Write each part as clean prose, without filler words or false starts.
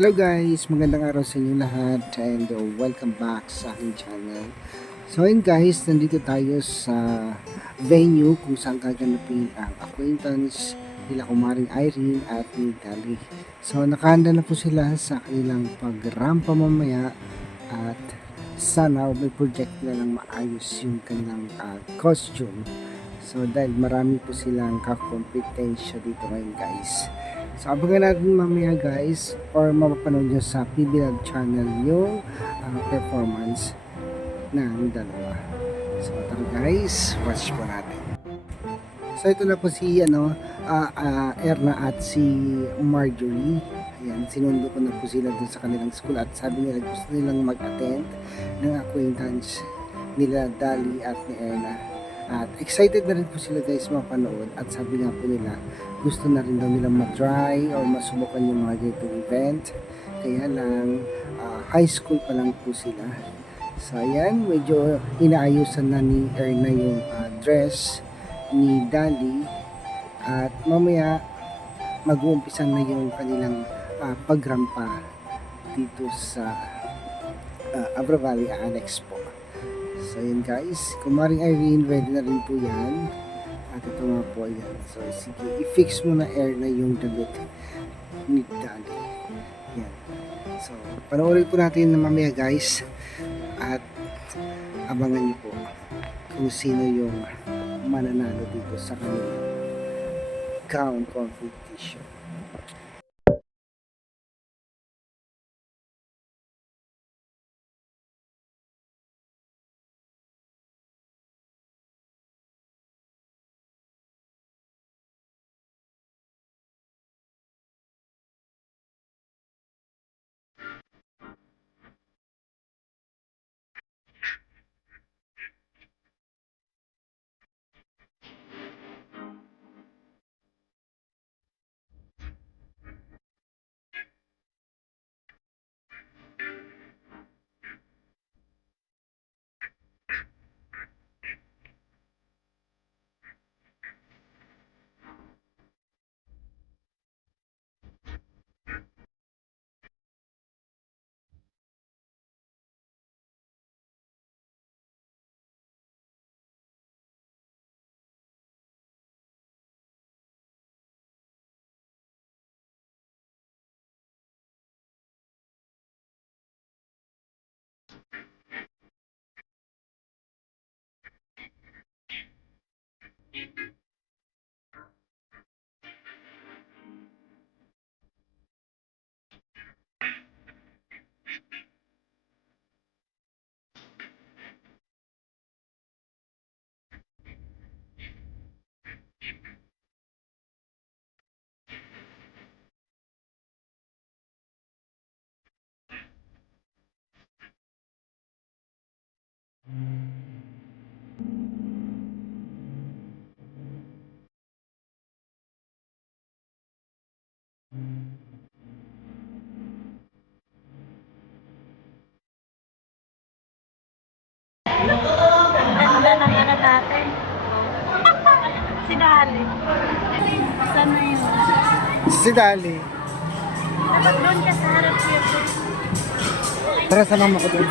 Hello guys, magandang araw sa inyo lahat and welcome back sa aking channel. So ayun guys, nandito tayo sa venue kung saan gaganapin ang acquaintance nila Kumaring Irene at ni Dali. So nakahanda na po sila sa kanilang pagrampa mamaya at sana may project na lang maayos yung kanilang costume. So dahil marami po silang kakompetensya dito ngayon guys. So abangan natin mamaya guys or mapapanood nyo sa PBLog channel yung performance ng dalawa. So tara guys, watch po natin. So ito na po si Erna at si Marjorie. Ayan, sinundo ko na po sila dun sa kanilang school at sabi nila gusto nilang mag-attend ng acquaintance nila Dali at ni Erna. At excited na rin po sila guys mapanood at sabi nga po nila gusto na rin daw nilang ma-try or masubukan yung mga ganitong event. Kaya lang high school pa lang po sila. So ayan, medyo inaayusan na ni Erna yung dress ni Dali at mamaya mag-uumpisa na yung kanilang pagrampa dito sa Abra Valley Annex po. So yun guys, Kumaring Irene, ready na rin po yan. At ito nga po yan. So sige, i-fix mo na Erna yung damit ni Dali. Yan. So panoorin po natin na mamaya guys. At abangan niyo po kung sino yung mananalo dito sa kanilang gown competition. Ganda ng ano natin. Si Dali. Saan na yun? Si Dali. Dapat doon ka sa harap yun. Tara, sama ko doon.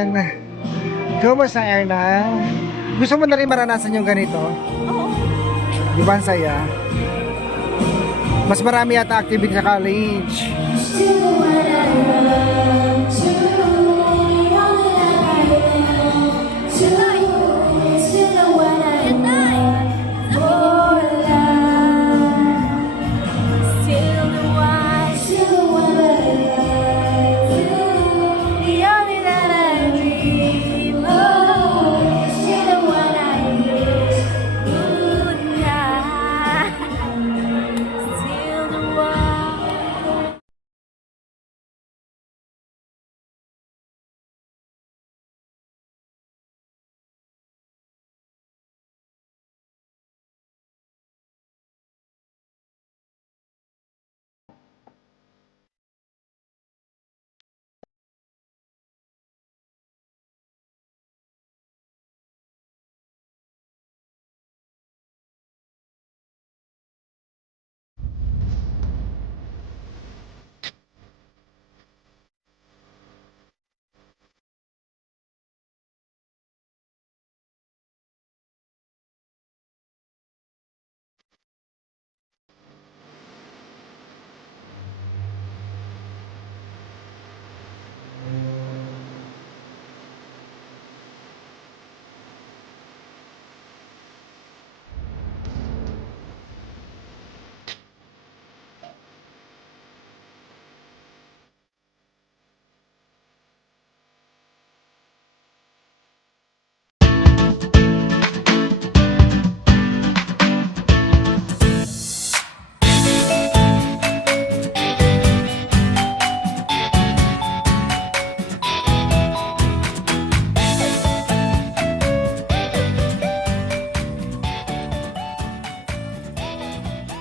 Ayan. Kumusta, Erna? Gusto mo na rin maranasan yung ganito? Oo. Di ba ang saya? Mas marami yata activity sa college.